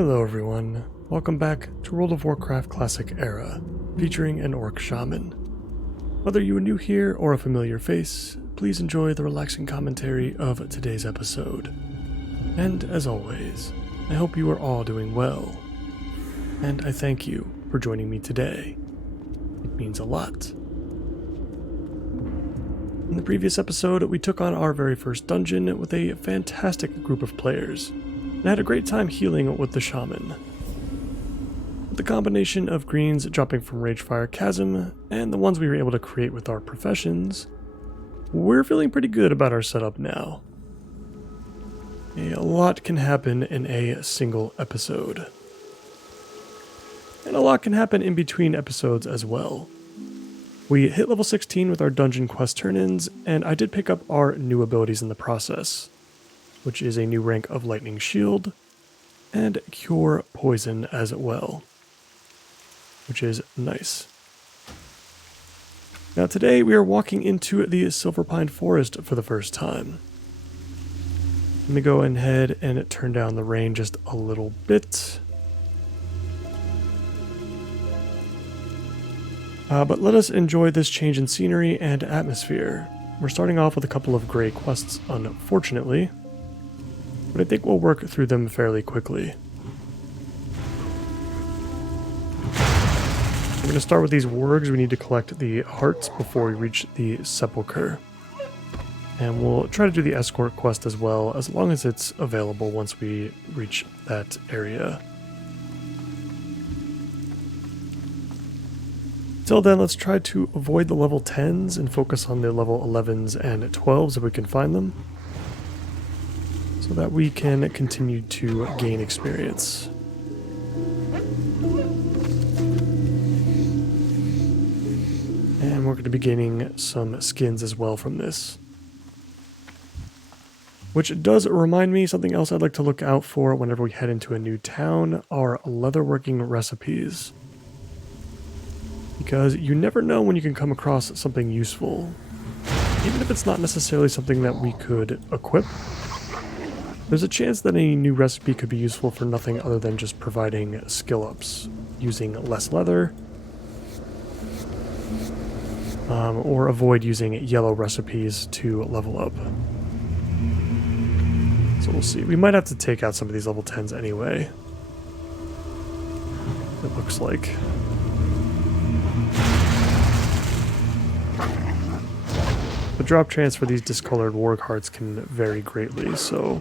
Hello everyone, welcome back to World of Warcraft Classic Era, featuring an Orc Shaman. Whether you are new here or a familiar face, please enjoy the relaxing commentary of today's episode. And as always, I hope you are all doing well. And I thank you for joining me today. It means a lot. In the previous episode, we took on our very first dungeon with a fantastic group of players. And I had a great time healing with the Shaman. With the combination of greens dropping from Ragefire Chasm and the ones we were able to create with our professions, we're feeling pretty good about our setup now. A lot can happen in a single episode. And a lot can happen in between episodes as well. We hit level 16 with our dungeon quest turn-ins, and I did pick up our new abilities in the process, which is a new rank of Lightning Shield, and Cure Poison as well, which is nice. Now today we are walking into the Silverpine Forest for the first time. Let me go ahead and turn down the rain just a little bit. But let us enjoy this change in scenery and atmosphere. We're starting off with a couple of gray quests, unfortunately, but I think we'll work through them fairly quickly. We're going to start with these wargs. We need to collect the hearts before we reach the Sepulchre. And we'll try to do the escort quest as well, as long as it's available once we reach that area. Till then, let's try to avoid the level 10s and focus on the level 11s and 12s if we can find them, so that we can continue to gain experience. And we're going to be gaining some skins as well from this. Which does remind me something else I'd like to look out for whenever we head into a new town, are leatherworking recipes. Because you never know when you can come across something useful. Even if it's not necessarily something that we could equip, there's a chance that a new recipe could be useful for nothing other than just providing skill ups, using less leather, or avoid using yellow recipes to level up. So we'll see. We might have to take out some of these level 10s anyway, it looks like. The drop chance for these discolored warg hearts can vary greatly, so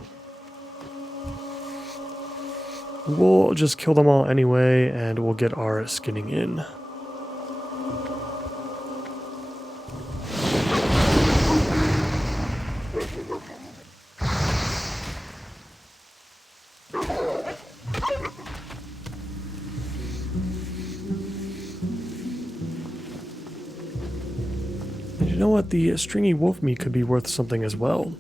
we'll just kill them all anyway, and we'll get our skinning in. And you know what? The stringy wolf meat could be worth something as well.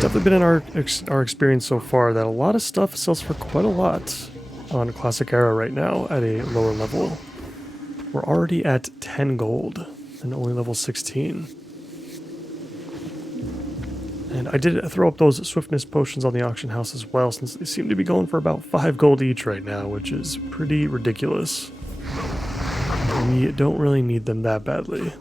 Definitely been in our experience so far that a lot of stuff sells for quite a lot on Classic Era right now at a lower level. We're already at 10 gold and only level 16. And I did throw up those swiftness potions on the auction house as well, since they seem to be going for about 5 gold each right now, which is pretty ridiculous. We don't really need them that badly.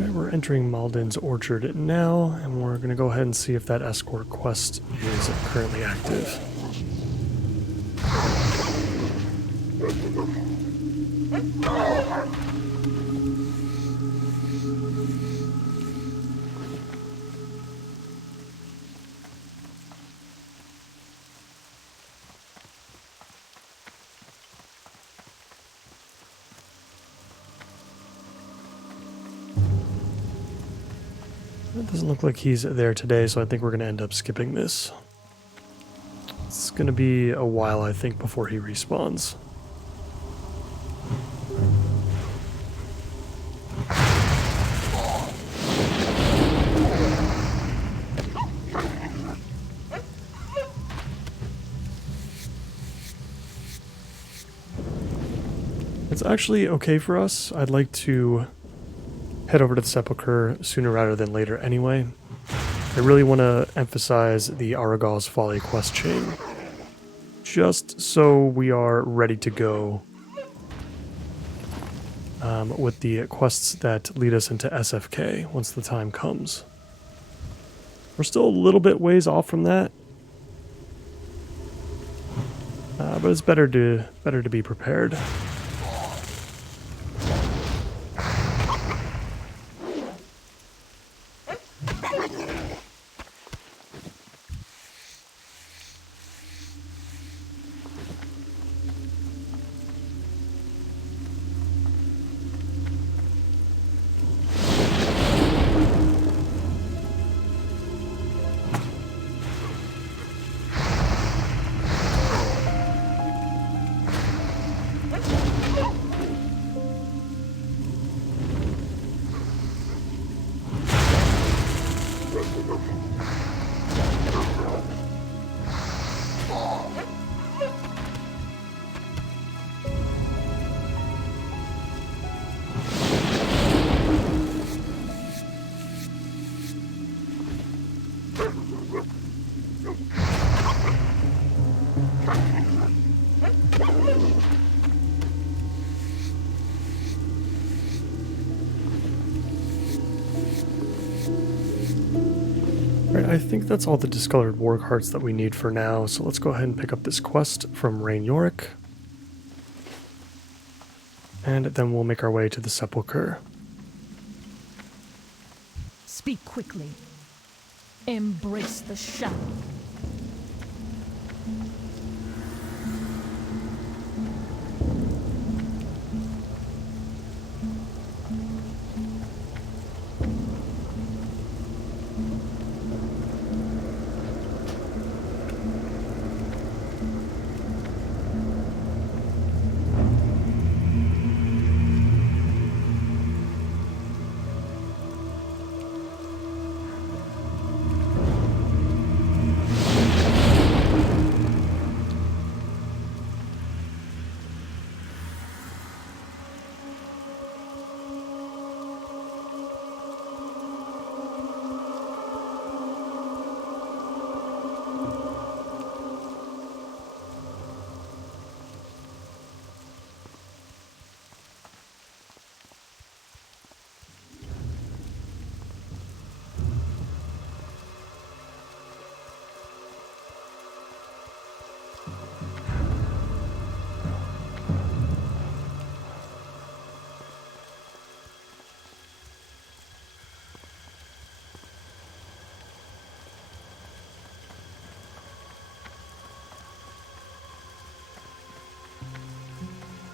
Okay, we're entering Malden's Orchard now, and we're going to go ahead and see if that escort quest is currently active. It doesn't look like he's there today, so I think we're going to end up skipping this. It's going to be a while, I think, before he respawns. It's actually okay for us. I'd like to head over to the Sepulchre sooner rather than later anyway. I really want to emphasize the Aragal's Folly quest chain, just so we are ready to go with the quests that lead us into SFK once the time comes. We're still a little bit ways off from that, but it's better to be prepared. Alright, I think that's all the discolored warg hearts that we need for now, so let's go ahead and pick up this quest from Rain Yorick. And then we'll make our way to the Sepulchre. Speak quickly. Embrace the shadow.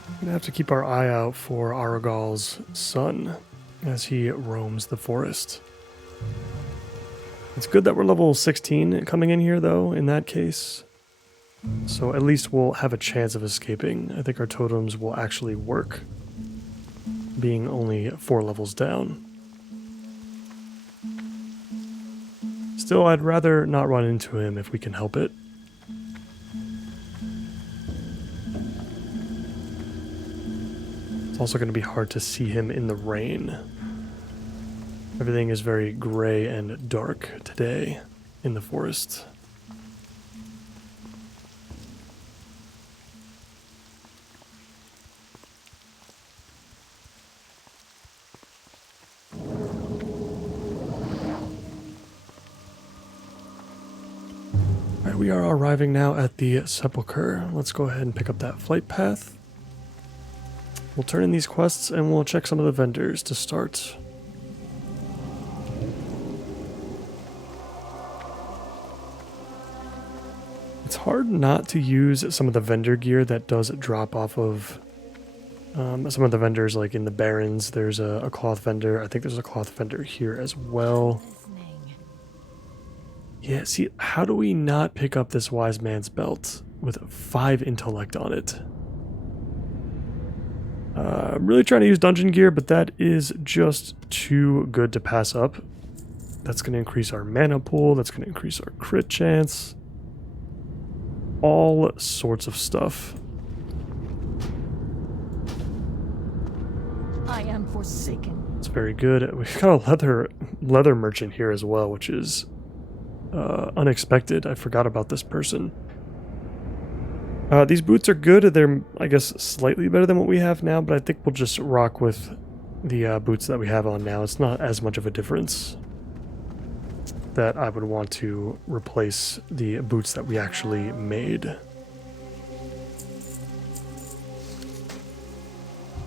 We're gonna have to keep our eye out for Aragal's son as he roams the forest. It's good that we're level 16 coming in here, though, in that case. So at least we'll have a chance of escaping. I think our totems will actually work, being only 4 levels down. Still, I'd rather not run into him if we can help it. It's also going to be hard to see him in the rain. Everything is very gray and dark today in the forest. Alright, we are arriving now at the Sepulchre. Let's go ahead and pick up that flight path. We'll turn in these quests and we'll check some of the vendors to start. It's hard not to use some of the vendor gear that does drop off of some of the vendors, like in the Barrens. There's a cloth vendor. I think there's a cloth vendor here as well. Yeah, see, how do we not pick up this wise man's belt with 5 intellect on it? I'm really trying to use dungeon gear, but that is just too good to pass up. That's going to increase our mana pool. That's going to increase our crit chance. All sorts of stuff. I am forsaken. It's very good. We've got a leather merchant here as well, which is unexpected. I forgot about this person. These boots are good. They're, I guess, slightly better than what we have now, but I think we'll just rock with the boots that we have on now. It's not as much of a difference that I would want to replace the boots that we actually made.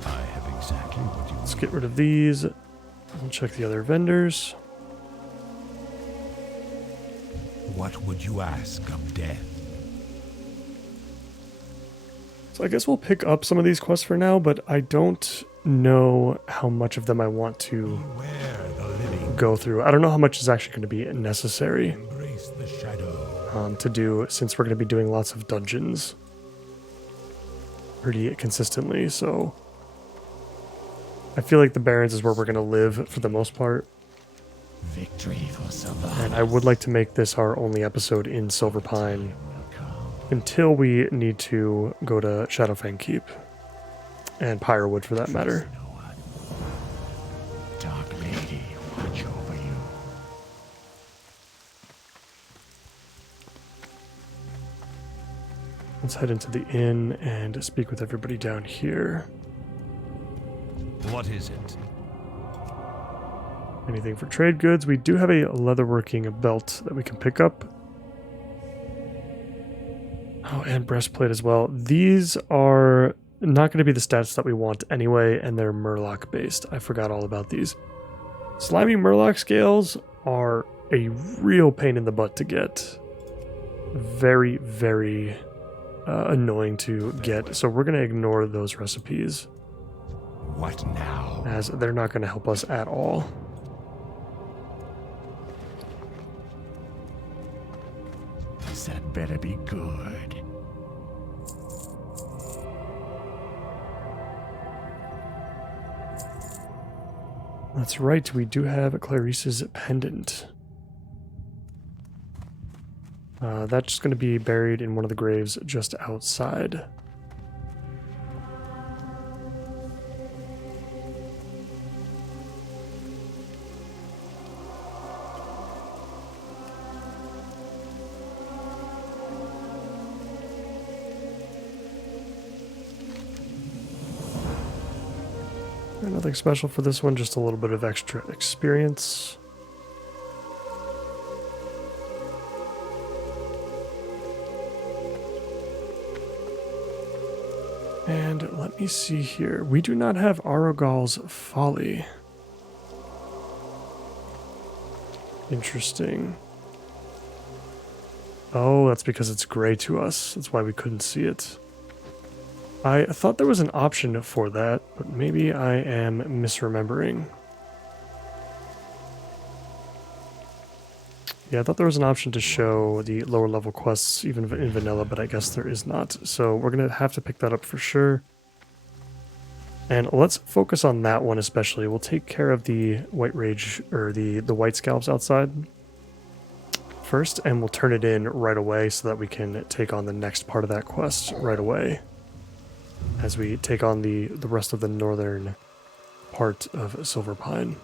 I have exactly what you Let's get rid of these. We'll check the other vendors. What would you ask of death? So I guess we'll pick up some of these quests for now, but I don't know how much of them I want to Beware the living. go through. I don't know how much is actually going to be necessary Embrace the shadow. to do, since we're going to be doing lots of dungeons pretty consistently. So I feel like the Barrens is where we're going to live for the most part. Victory for survival. And I would like to make this our only episode in Silver Pine until we need to go to Shadowfang Keep and Pyrewood for that matter. No one. Dark Lady, watch over you. Let's head into the inn and speak with everybody down here. What is it? Anything for trade goods? We do have a leatherworking belt that we can pick up. Oh, and breastplate as well. These are not going to be the stats that we want anyway, and they're Murloc based. I forgot all about these. Slimy Murloc scales are a real pain in the butt to get. Very, very annoying to get. So we're going to ignore those recipes, What now? as they're not going to help us at all. That better be good. That's right, we do have Clarice's pendant. That's just going to be buried in one of the graves just outside. Nothing special for this one, just a little bit of extra experience. And let me see here. We do not have Arogal's Folly. Interesting. Oh, that's because it's gray to us. That's why we couldn't see it. I thought there was an option for that, but maybe I am misremembering. Yeah, I thought there was an option to show the lower level quests even in vanilla, but I guess there is not. So we're going to have to pick that up for sure. And let's focus on that one especially. We'll take care of the White Rage, or the White Scalps outside first, and we'll turn it in right away so that we can take on the next part of that quest right away, as we take on the rest of the northern part of Silver Pine.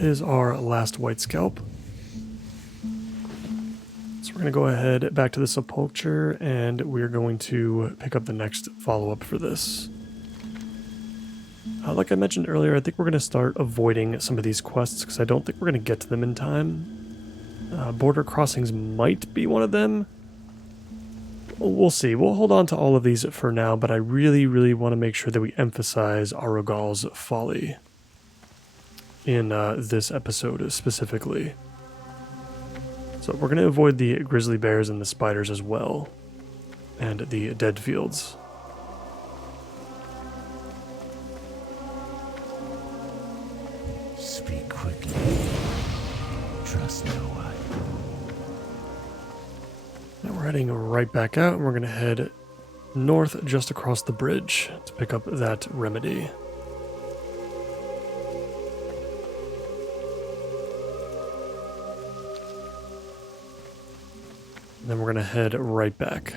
is our last white scalp. So we're going to go ahead back to the sepulcher, and we're going to pick up the next follow-up for this. Like I mentioned earlier, I think we're going to start avoiding some of these quests because I don't think we're going to get to them in time. Border crossings might be one of them. We'll see. We'll hold on to all of these for now, but I really, really want to make sure that we emphasize Arugal's folly in this episode specifically. So we're going to avoid the grizzly bears and the spiders as well, and the dead fields. Speak quickly. Trust no one. Now we're heading right back out, and we're going to head north just across the bridge to pick up that remedy. Then we're going to head right back.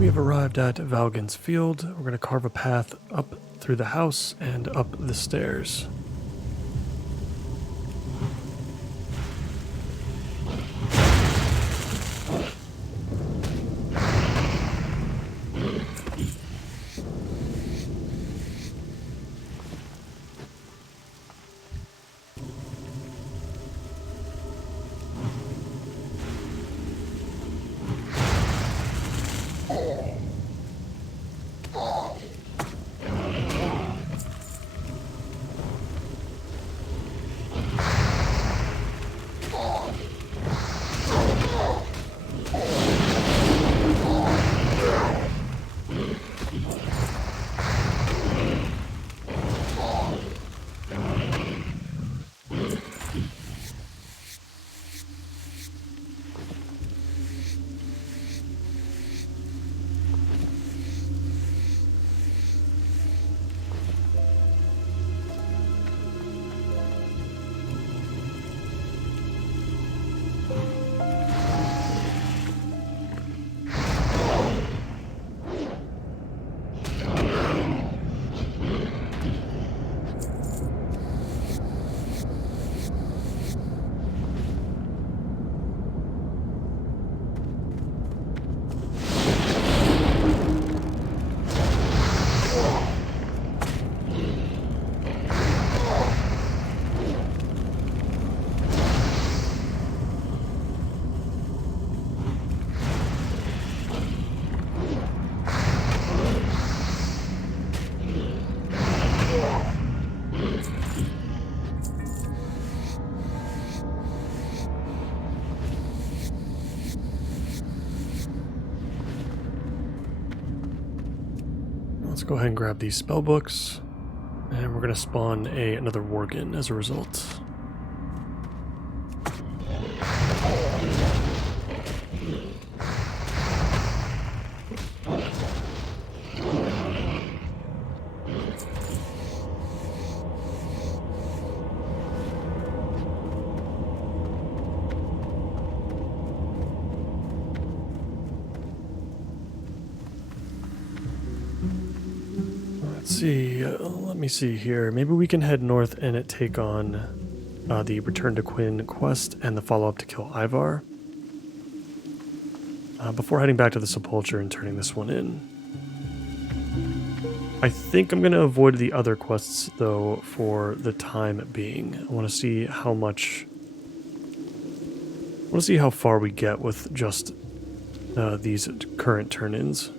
We have arrived at Valgan's field. We're going to carve a path up through the house and up the stairs. Let's go ahead and grab these spell books, and we're going to spawn another Worgen as a result. Let me see here. Maybe we can head north and take on the Return to Quinn quest and the follow-up to kill Ivar. before heading back to the sepulcher and turning this one in. I think I'm going to avoid the other quests, though, for the time being. I want to see how much... I want to see how far we get with just these current turn-ins.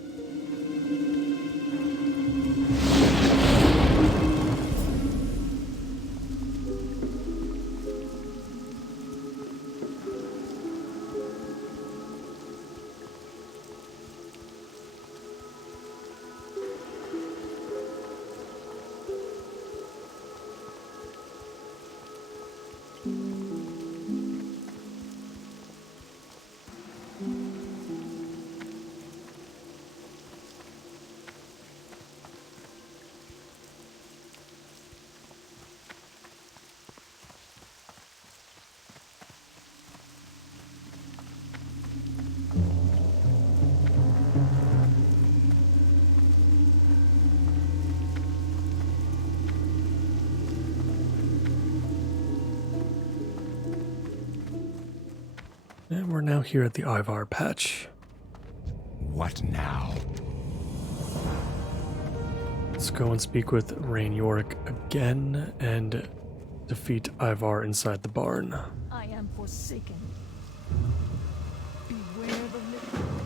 And we're now here at the Ivar patch. What now? Let's go and speak with Rain Yorick again and defeat Ivar inside the barn. I am forsaken. Beware the living.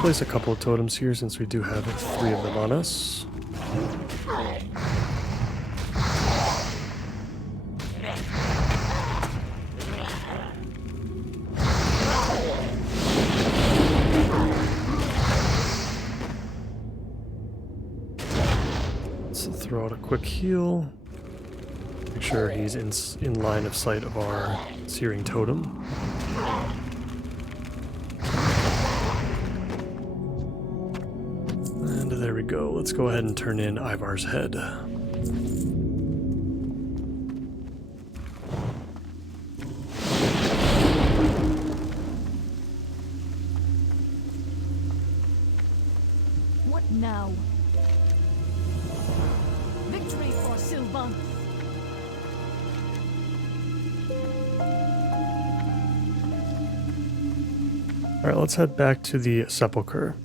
Place a couple of totems here since we do have 3 of them on us. Let's throw out a quick heal. Make sure he's in line of sight of our searing totem. And there we go. Let's go ahead and turn in Ivar's head. What now? Victory for Sylvan. Alright, let's head back to the Sepulchre.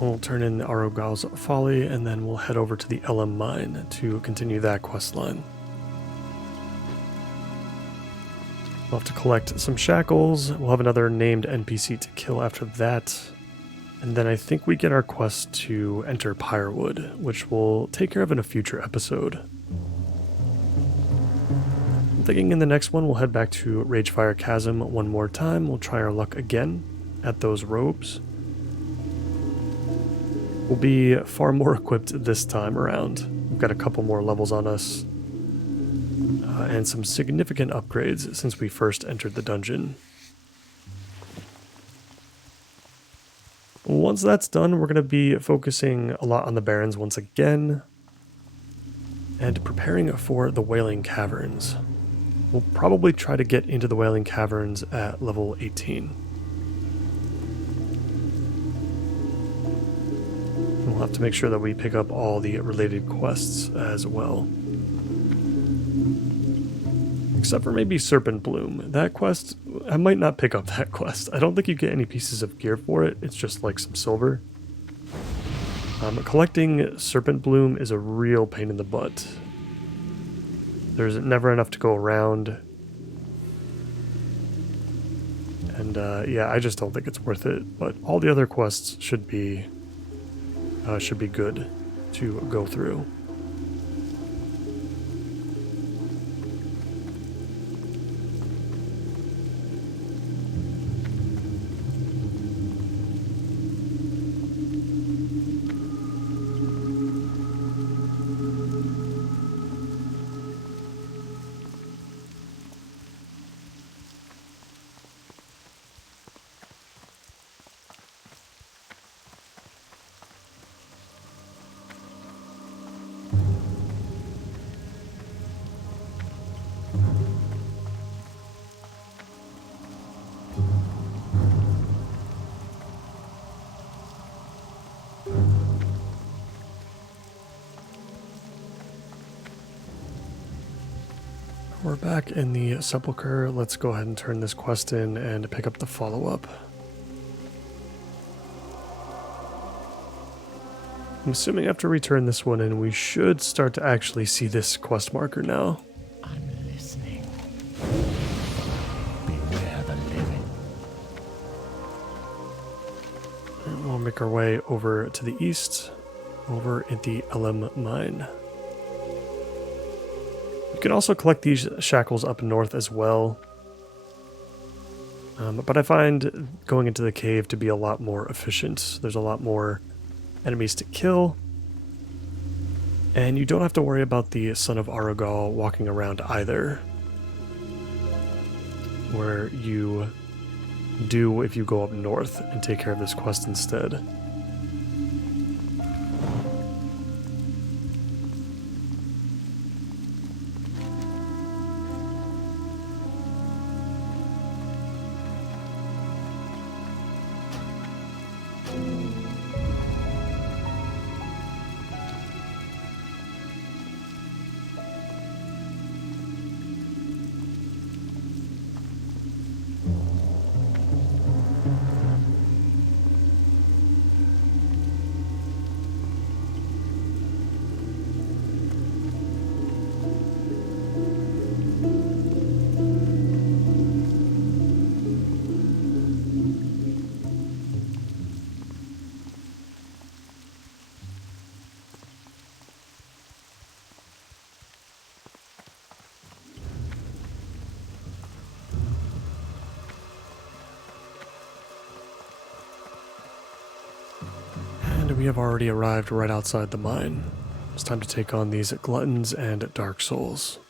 We'll turn in the Arogal's Folly, and then we'll head over to the LM Mine to continue that quest line. We'll have to collect some shackles. We'll have another named NPC to kill after that. And then I think we get our quest to enter Pyrewood, which we'll take care of in a future episode. I'm thinking in the next one we'll head back to Ragefire Chasm one more time. We'll try our luck again at those robes. We'll be far more equipped this time around. We've got a couple more levels on us, and some significant upgrades since we first entered the dungeon. Once that's done, we're going to be focusing a lot on the Barrens once again. and preparing for the Wailing Caverns. We'll probably try to get into the Wailing Caverns at level 18. We'll have to make sure that we pick up all the related quests as well. Except for maybe Serpent Bloom. That quest, I might not pick up that quest. I don't think you get any pieces of gear for it. It's just like some silver. Collecting Serpent Bloom is a real pain in the butt. There's never enough to go around. And yeah, I just don't think it's worth it. But all the other quests should be good to go through. We're back in the Sepulchre. Let's go ahead and turn this quest in and pick up the follow-up. I'm assuming after we turn this one in, we should start to actually see this quest marker now. I'm listening. Beware the living. And we'll make our way over to the east, over at the LM mine. You can also collect these shackles up north as well. But I find going into the cave to be a lot more efficient. There's a lot more enemies to kill. And you don't have to worry about the Son of Aragal walking around either. Where you do if you go up north and take care of this quest instead. We have already arrived right outside the mine. It's time to take on these gluttons and dark souls.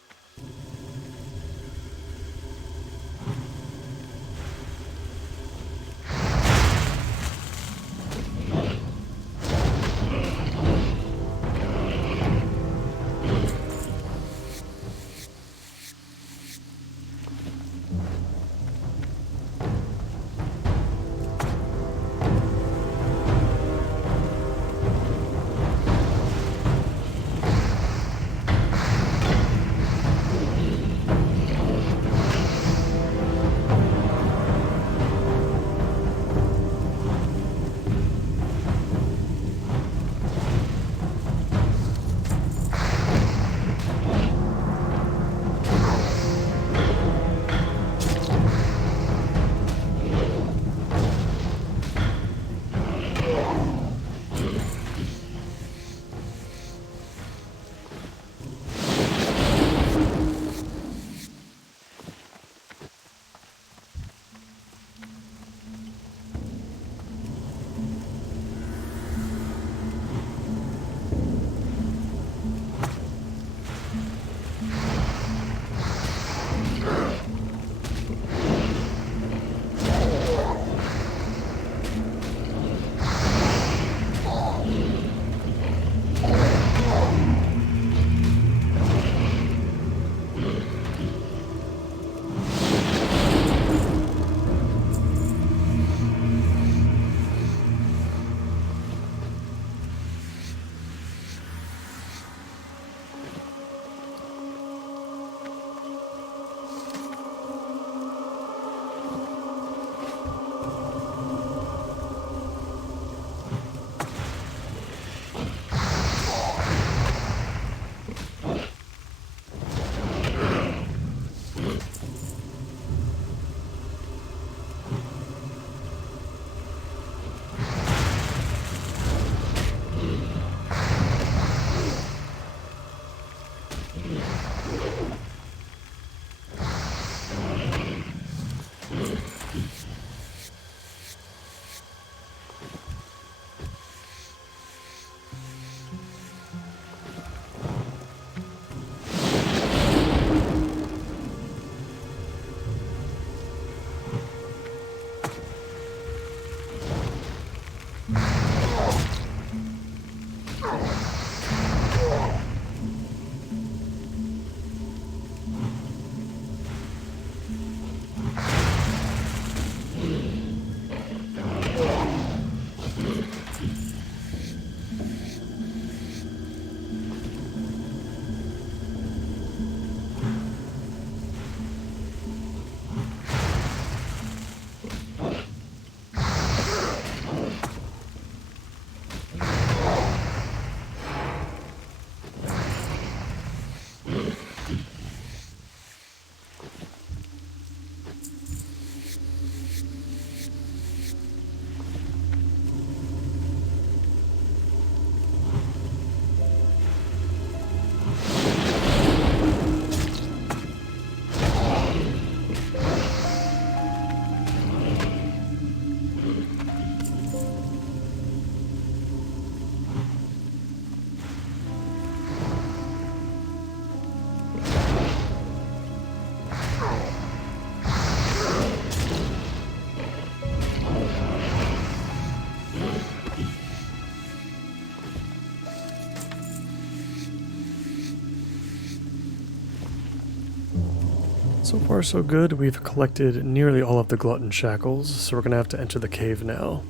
So far so good. We've collected nearly all of the glutton shackles, so we're going to have to enter the cave now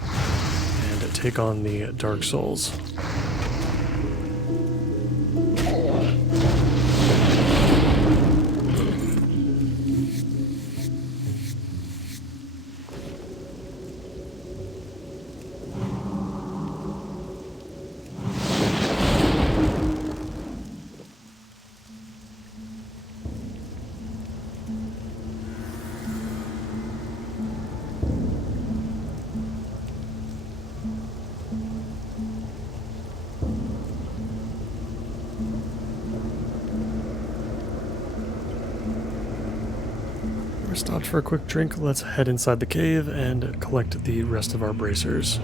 and take on the Dark Souls. We're stopped for a quick drink. Let's head inside the cave and collect the rest of our bracers.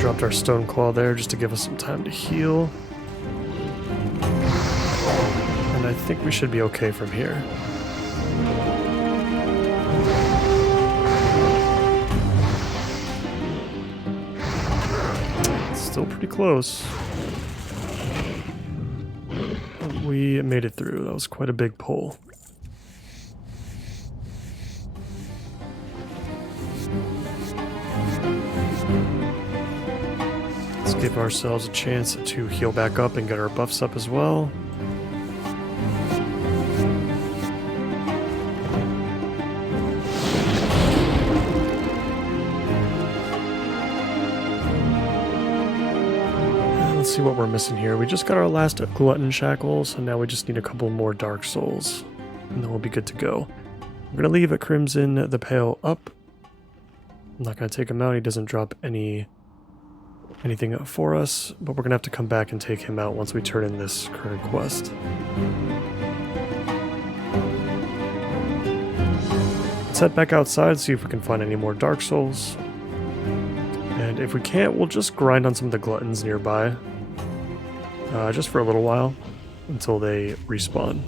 Dropped our stone claw there just to give us some time to heal. And I think we should be okay from here. Still pretty close. We made it through. That was quite a big pull. Let's give ourselves a chance to heal back up and get our buffs up as well. Let's see what we're missing here. We just got our last glutton shackles, and now we just need a couple more dark souls, and then we'll be good to go. We're gonna leave a Crimson the Pale up. I'm not gonna take him out. He doesn't drop anything for us, but we're gonna have to come back and take him out once we turn in this current quest. Let's head back outside, see if we can find any more dark souls. And if we can't, we'll just grind on some of the gluttons nearby. Just for a little while, until they respawn.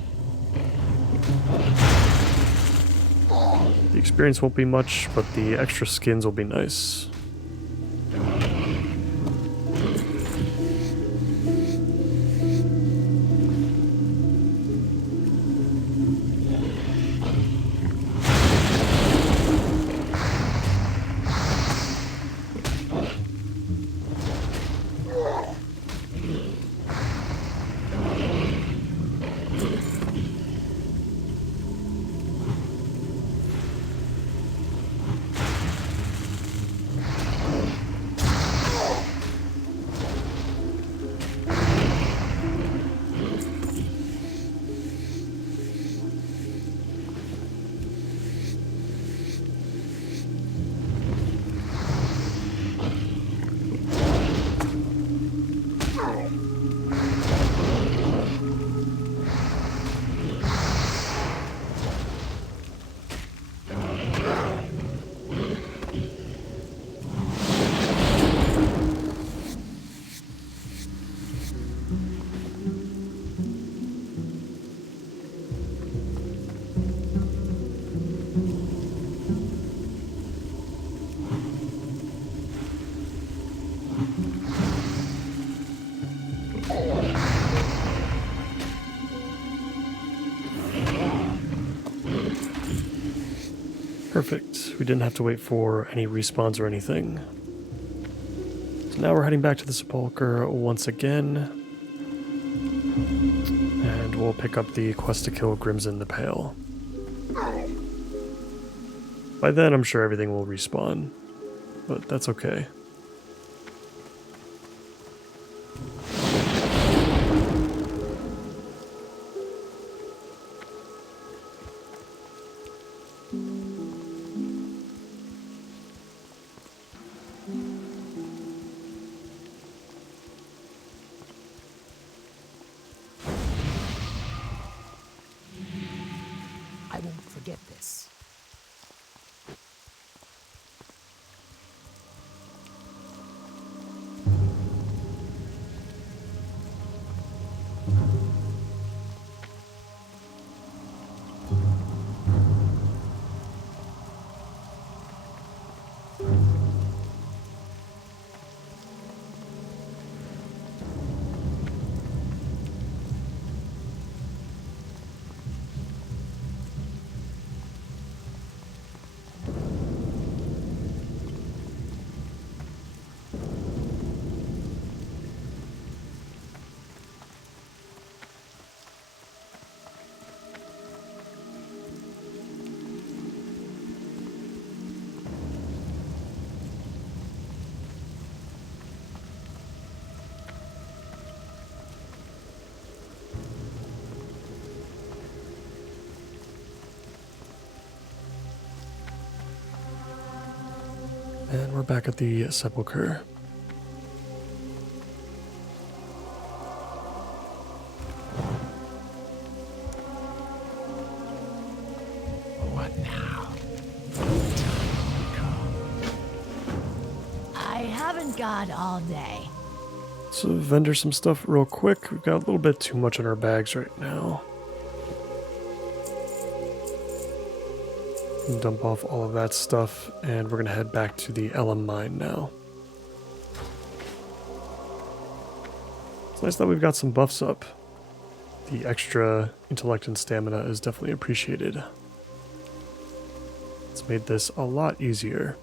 The experience won't be much, but the extra skins will be nice. Perfect. We didn't have to wait for any respawns or anything. So now we're heading back to the sepulcher once again. And we'll pick up the quest to kill Grimson the Pale. By then, I'm sure everything will respawn, but that's okay. I won't forget this. And we're back at the sepulcher. What now? I haven't got all day. So vendor some stuff real quick. We've got a little bit too much in our bags right now. Dump off all of that stuff, and we're gonna head back to the LM mine now. It's nice that we've got some buffs up. The extra intellect and stamina is definitely appreciated. It's made this a lot easier.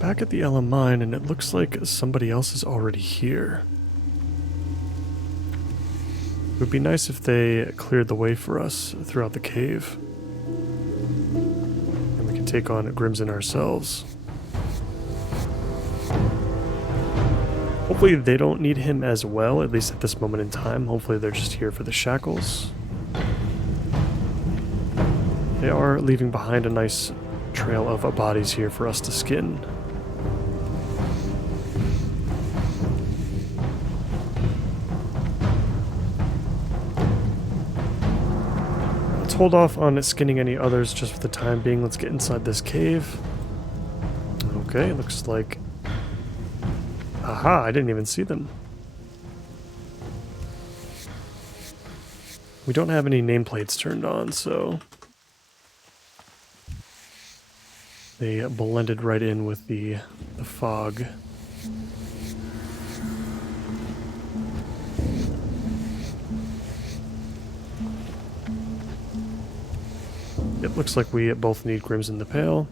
Back at the LM mine, and it looks like somebody else is already here. It would be nice if they cleared the way for us throughout the cave. And we can take on Grimson ourselves. Hopefully they don't need him as well, at least at this moment in time. Hopefully they're just here for the shackles. They are leaving behind a nice trail of bodies here for us to skin. Hold off on skinning any others just for the time being. Let's get inside this cave. Okay, looks like... Aha, I didn't even see them. We don't have any nameplates turned on, so... They blended right in with the fog. Yep, looks like we both need Grims in the Pail.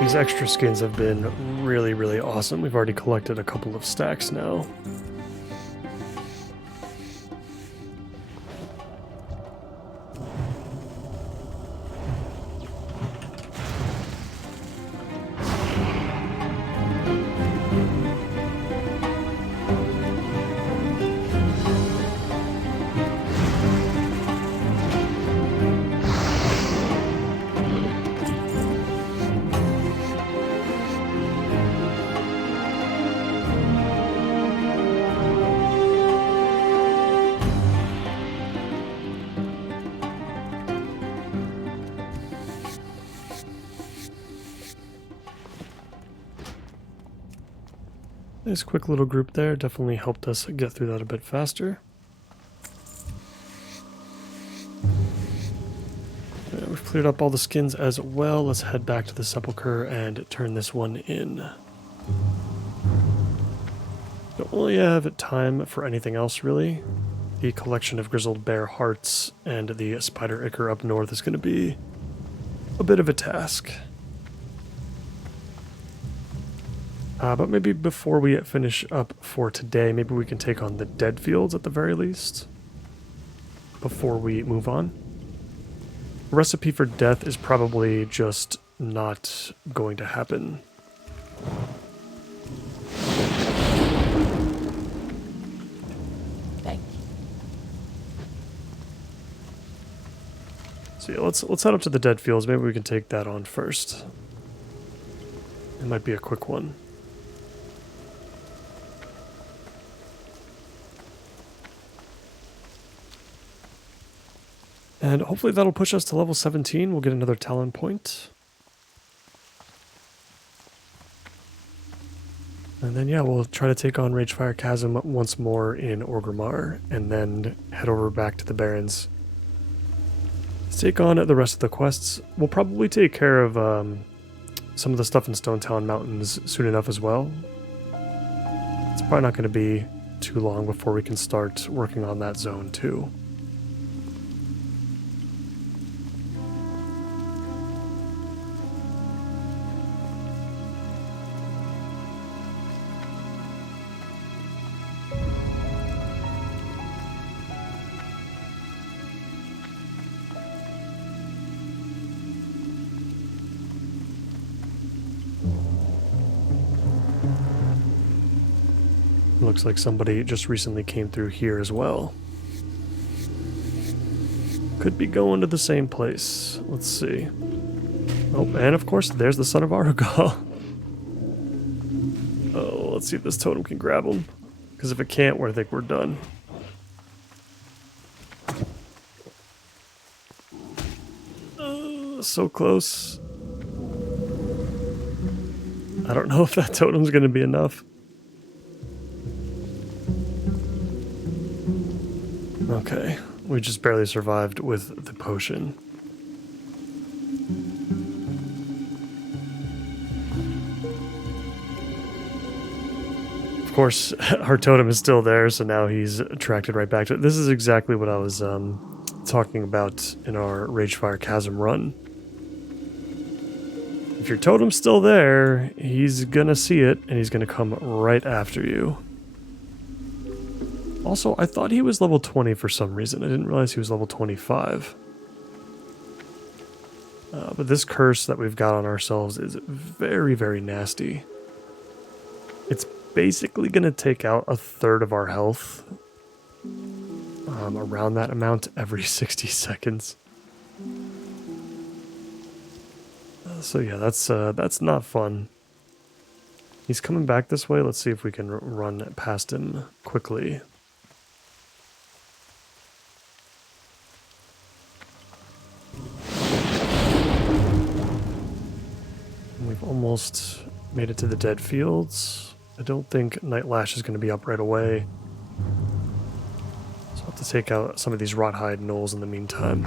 These extra skins have been really, really awesome. We've already collected a couple of stacks now. Nice quick little group there, definitely helped us get through that a bit faster. We've cleared up all the skins as well. Let's head back to the Sepulchre and turn this one in. Don't really have time for anything else really. The collection of Grizzled Bear Hearts and the Spider Ichor up north is going to be a bit of a task. But maybe before we finish up for today, maybe we can take on the Dead Fields at the very least, before we move on. Recipe for Death is probably just not going to happen. Thank you. So yeah, let's head up to the Dead Fields. Maybe we can take that on first. It might be a quick one. And hopefully that'll push us to level 17. We'll get another talent point. And then, yeah, we'll try to take on Ragefire Chasm once more in Orgrimmar, and then head over back to the Barrens. Let's take on the rest of the quests. We'll probably take care of some of the stuff in Stonetown Mountains soon enough as well. It's probably not going to be too long before we can start working on that zone too. looks like somebody just recently came through here as well. Could be going to the same place. Let's see. Oh, and of course, there's the son of Arugal. Oh, let's see if this totem can grab him. Because if it can't, I think we're done. So close. I don't know if that totem's going to be enough. Okay, we just barely survived with the potion. Of course, our totem is still there, so now he's attracted right back to it. This is exactly what I was talking about in our Ragefire Chasm run. If your totem's still there, he's gonna see it, and he's gonna come right after you. Also, I thought he was level 20 for some reason. I didn't realize he was level 25. But this curse that we've got on ourselves is very, very nasty. It's basically going to take out a third of our health. Around that amount every 60 seconds. So yeah, that's not fun. He's coming back this way. Let's see if we can run past him quickly. We've almost made it to the dead fields. I don't think Night Lash is going to be up right away. So I'll have to take out some of these Rothhide gnolls in the meantime.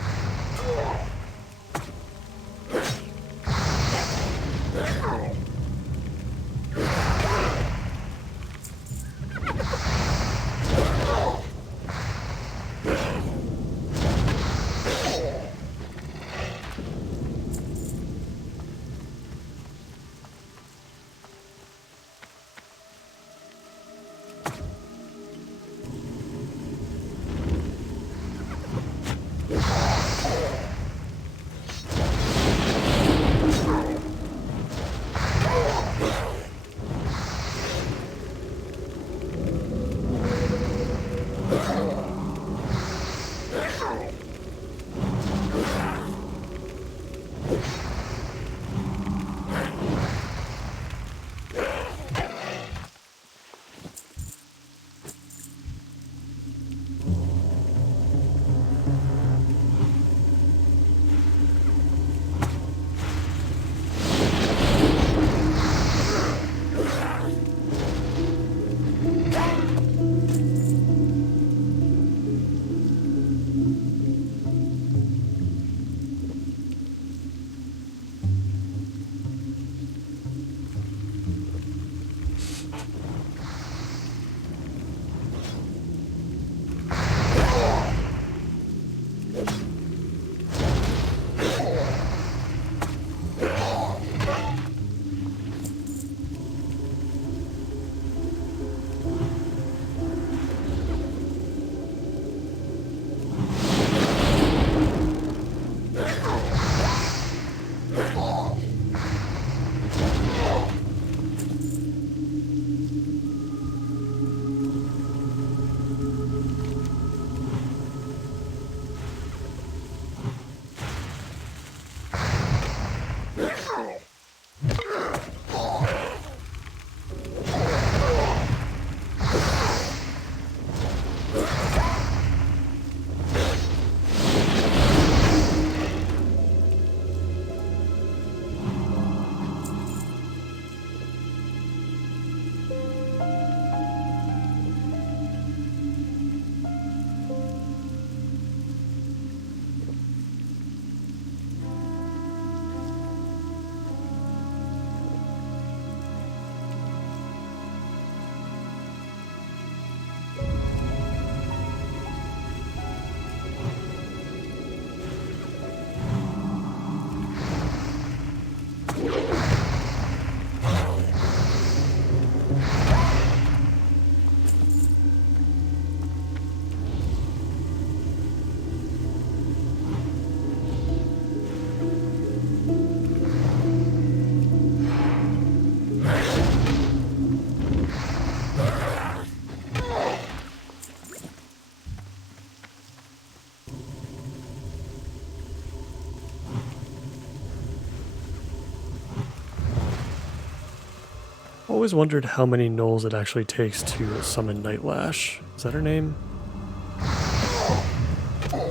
always wondered how many gnolls it actually takes to summon Nightlash. Is that her name?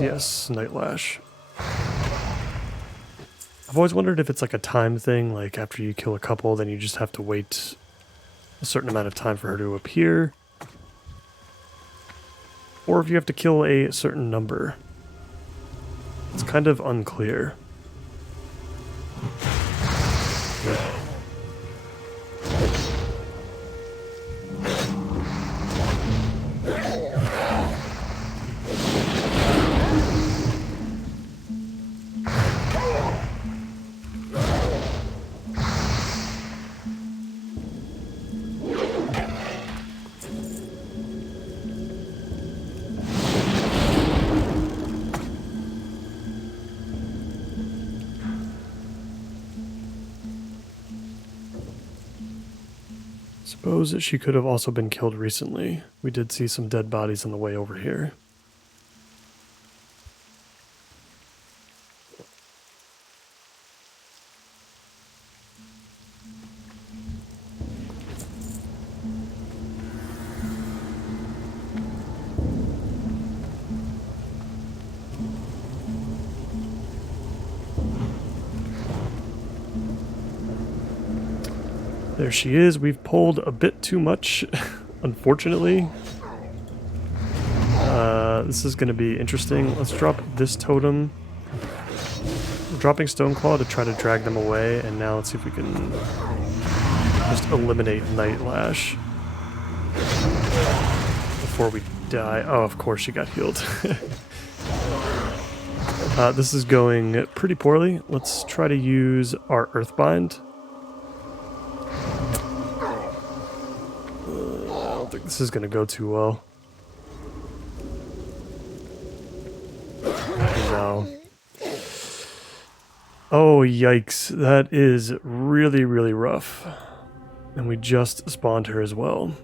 Yes, Nightlash. I've always wondered if it's like a time thing, like after you kill a couple, then you just have to wait a certain amount of time for her to appear. Or if you have to kill a certain number. It's kind of unclear. Suppose that she could have also been killed recently. We did see some dead bodies on the way over here. There she is. We've pulled a bit too much, unfortunately. This is going to be interesting. Let's drop this totem. We're dropping Stoneclaw to try to drag them away, and now let's see if we can just eliminate Nightlash before we die. Oh, of course she got healed. This is going pretty poorly. Let's try to use our Earthbind. I don't think this is going to go too well. No. Oh, yikes. That is really, really rough. And we just spawned her as well.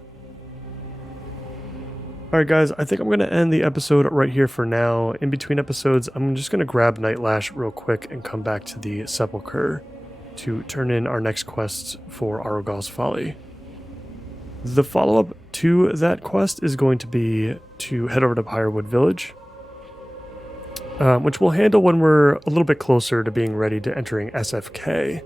Alright guys, I think I'm going to end the episode right here for now. In between episodes, I'm just going to grab Nightlash real quick and come back to the Sepulchre to turn in our next quest for Arogal's Folly. The follow-up to that quest is going to be to head over to Pyrewood Village, which we'll handle when we're a little bit closer to being ready to entering SFK,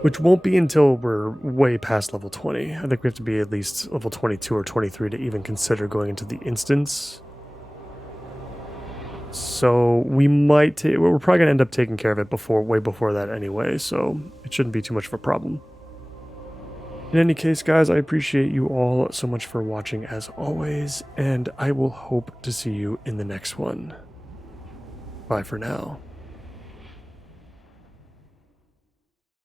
which won't be until we're way past level 20. I think we have to be at least level 22 or 23 to even consider going into the instance. So we might, we're probably going to end up taking care of it way before that anyway, so it shouldn't be too much of a problem. In any case, guys, I appreciate you all so much for watching as always, and I will hope to see you in the next one. Bye for now.